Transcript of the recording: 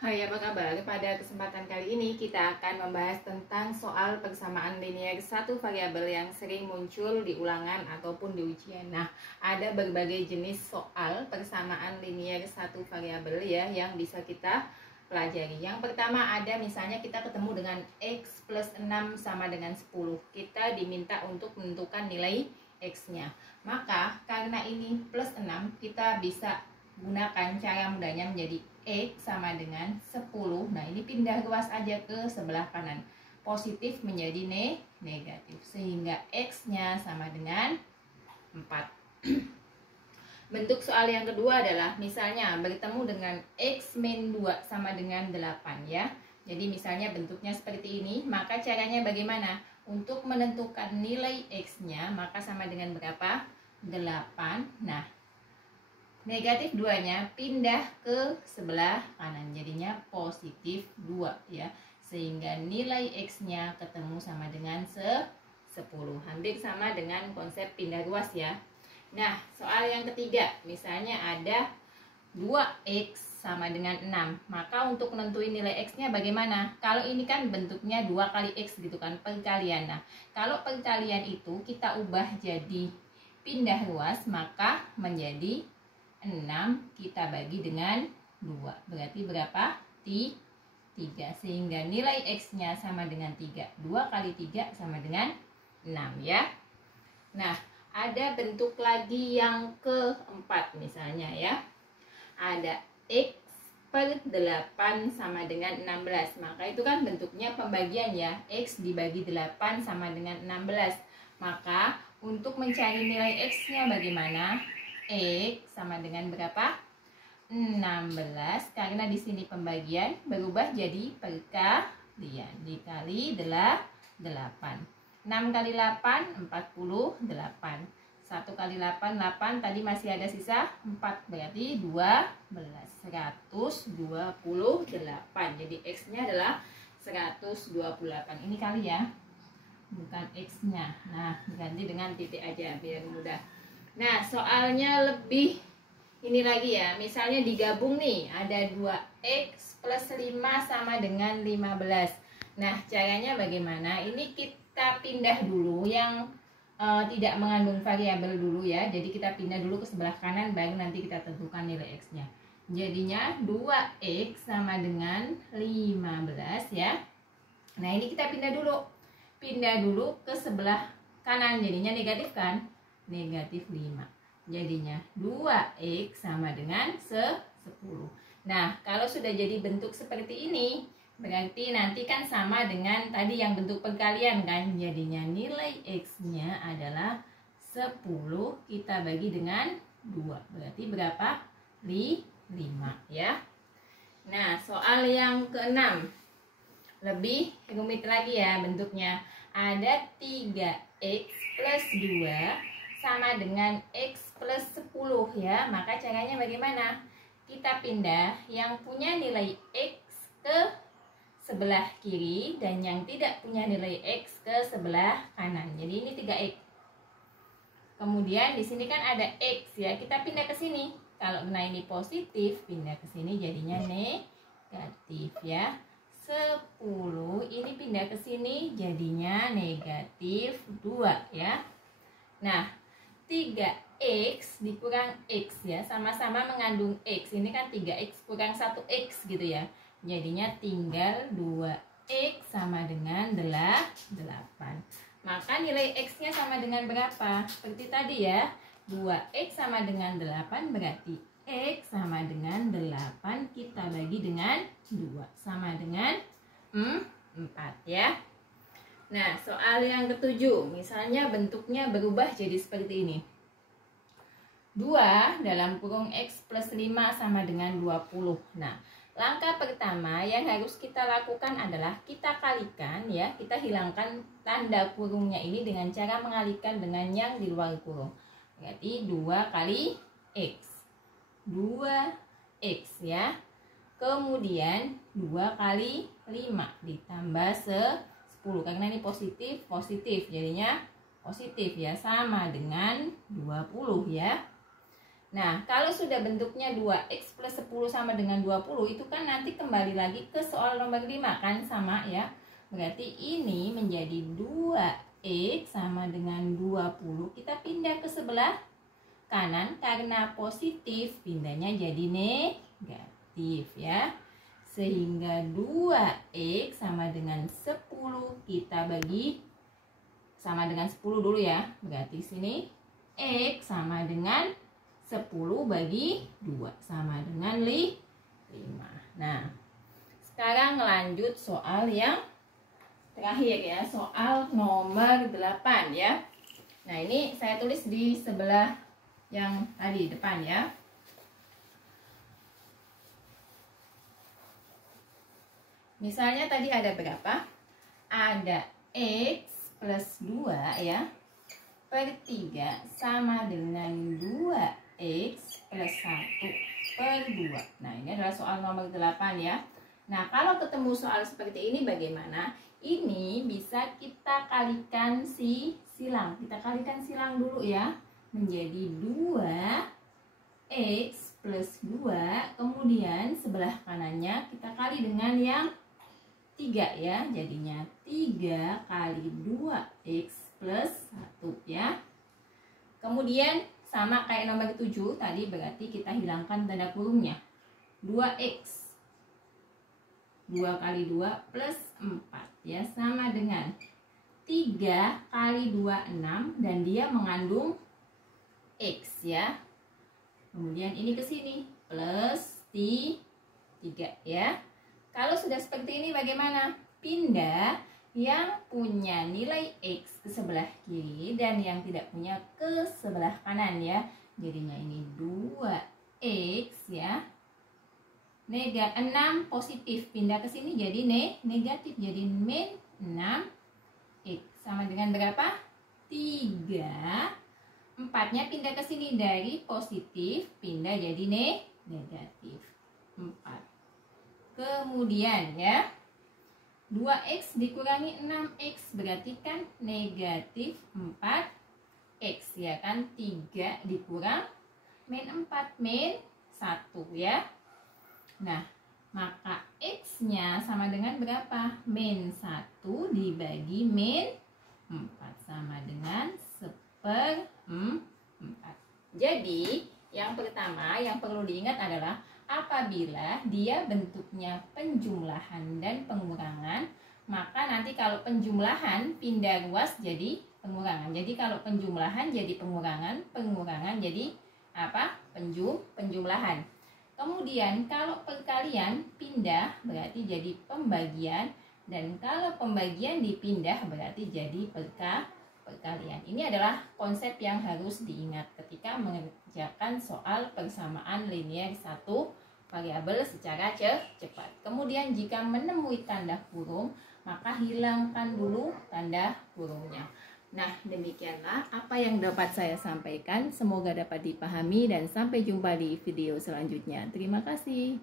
Hai, apa kabar? Pada kesempatan kali ini kita akan membahas tentang soal persamaan linear satu variabel yang sering muncul di ulangan ataupun di ujian. Nah, ada berbagai jenis soal persamaan linear satu variabel ya yang bisa kita pelajari. Yang pertama ada misalnya kita ketemu dengan X plus 6 sama dengan 10. Kita diminta untuk menentukan nilai X-nya. Maka karena ini plus 6, kita bisa gunakan cara mudahnya menjadi X sama dengan 10. Nah, ini pindah ruas aja ke sebelah kanan. Positif menjadi negatif. Sehingga X-nya sama dengan 4. Bentuk soal yang kedua adalah misalnya bertemu dengan X min 2 sama dengan 8 ya. Jadi misalnya bentuknya seperti ini. Maka caranya bagaimana? Untuk menentukan nilai X-nya maka sama dengan berapa? 8. Nah, negatif 2-nya pindah ke sebelah kanan, jadinya positif 2 ya. Sehingga nilai X-nya ketemu sama dengan 10. Hampir sama dengan konsep pindah ruas ya. Nah, soal yang ketiga, misalnya ada 2X sama dengan 6. Maka untuk menentuin nilai X-nya bagaimana? Kalau ini kan bentuknya 2 kali X gitu kan, perkalian. Nah, kalau perkalian itu kita ubah jadi pindah ruas, maka menjadi 6 kita bagi dengan 2. Berarti berapa? 3. Sehingga nilai X-nya sama dengan 3. 2 kali 3 sama dengan 6 ya. Nah, ada bentuk lagi yang keempat misalnya ya. Ada X per 8 sama dengan 16. Maka itu kan bentuknya pembagian ya. X dibagi 8 sama dengan 16. Maka untuk mencari nilai X-nya bagaimana? X sama dengan berapa? 16. Karena di sini pembagian berubah jadi perkalian. Dikali 8. 6 kali 8, 48. 1 kali 8, 8. Tadi masih ada sisa 4. Berarti 12. 128. Jadi X-nya adalah 128. Ini kali ya. Bukan X-nya. Nah, ganti dengan titik aja biar mudah. Nah, soalnya lebih ini lagi ya. Misalnya digabung nih, ada 2X plus 5 sama dengan 15. Nah, caranya bagaimana? Ini kita pindah dulu yang tidak mengandung variabel dulu ya. Jadi kita pindah dulu ke sebelah kanan, baru nanti kita tentukan nilai X-nya. Jadinya 2X sama dengan 15 ya. Nah, ini kita pindah dulu. Pindah dulu ke sebelah kanan, jadinya negatif kan? Negatif 5. Jadinya 2X sama dengan 10. Nah, kalau sudah jadi bentuk seperti ini, berarti nanti kan sama dengan tadi yang bentuk perkalian kan? Jadinya nilai X-nya adalah 10 kita bagi dengan 2. Berarti berapa? 5 ya. Nah, soal yang keenam lebih rumit lagi ya bentuknya. Ada 3X plus 2 sama dengan X plus 10 ya. Maka caranya bagaimana? Kita pindah yang punya nilai X ke sebelah kiri dan yang tidak punya nilai X ke sebelah kanan. Jadi ini 3X. Kemudian di sini kan ada X ya. Kita pindah ke sini. Kalau nah ini positif, pindah ke sini jadinya negatif ya. 10 ini pindah ke sini jadinya negatif 2 ya. Nah, 3X dikurang X ya, sama-sama mengandung X. Ini kan 3X kurang 1X gitu ya. Jadinya tinggal 2X sama dengan 8. Maka nilai X-nya sama dengan berapa? Seperti tadi ya. 2X sama dengan 8 berarti X sama dengan 8 kita bagi dengan 2 sama dengan 4 ya. Nah, soal yang ketujuh, misalnya bentuknya berubah jadi seperti ini. 2 dalam kurung X plus 5 sama dengan 20. Nah, langkah pertama yang harus kita lakukan adalah kita kalikan ya. Kita hilangkan tanda kurungnya ini dengan cara mengalikan dengan yang di luar kurung. Berarti 2 kali X. 2X ya. Kemudian 2 kali 5 ditambah 10. Karena ini positif, positif. Jadinya positif ya. Sama dengan 20 ya. Nah, kalau sudah bentuknya 2x plus 10 sama dengan 20, itu kan nanti kembali lagi ke soal nomor 5 kan, sama ya. Berarti ini menjadi 2x sama dengan 20. Kita pindah ke sebelah kanan karena positif, pindahnya jadi negatif ya. Sehingga 2x sama dengan 10 kita bagi sama dengan 10 dulu ya. Berarti sini x sama dengan 10 bagi 2 sama dengan 5. Nah, sekarang lanjut soal yang terakhir ya, soal nomor 8 ya. Nah, ini saya tulis di sebelah yang tadi depan ya. Misalnya tadi ada berapa? Ada x plus 2 ya per 3 sama dengan 2x plus 1 per 2. Nah, ini adalah soal nomor 8 ya. Nah, kalau ketemu soal seperti ini bagaimana? Ini bisa kita kalikan silang. Kita kalikan silang dulu ya. Menjadi 2x plus 2. Kemudian sebelah kanannya kita kali dengan yang 3 ya. Jadinya 3 kali 2x plus 1 ya. Kemudian sama kayak nomor 7 tadi, berarti kita hilangkan tanda kurungnya. 2x 2 kali 2 plus 4 ya, sama dengan 3 kali 2 6 dan dia mengandung x ya. Kemudian ini ke sini plus 3 ya. Kalau sudah seperti ini bagaimana? Pindah yang punya nilai x ke sebelah kiri dan yang tidak punya ke sebelah kanan ya. Jadinya ini 2x ya. 6 positif pindah ke sini jadi negatif, jadi min 6x sama dengan berapa? 3. 4-nya pindah ke sini dari positif pindah jadi negatif 4. Kemudian ya, 2x dikurangi 6x berarti kan negatif 4x ya kan. 3 dikurang min 4 min 1 ya. Nah, maka x-nya sama dengan berapa? Min 1 dibagi min 4 sama dengan 1/4. Jadi, yang pertama yang perlu diingat adalah apabila dia bentuknya penjumlahan dan pengurangan, maka nanti kalau penjumlahan pindah ruas jadi pengurangan. Jadi kalau penjumlahan jadi pengurangan, pengurangan jadi apa? Penjumlahan. Kemudian kalau perkalian pindah berarti jadi pembagian, dan kalau pembagian dipindah berarti jadi perkalian. Ini adalah konsep yang harus diingat ketika mengerjakan soal persamaan linear satu variabel secara cepat. Kemudian jika menemui tanda kurung, maka hilangkan dulu tanda kurungnya. Nah, demikianlah apa yang dapat saya sampaikan. Semoga dapat dipahami dan sampai jumpa di video selanjutnya. Terima kasih.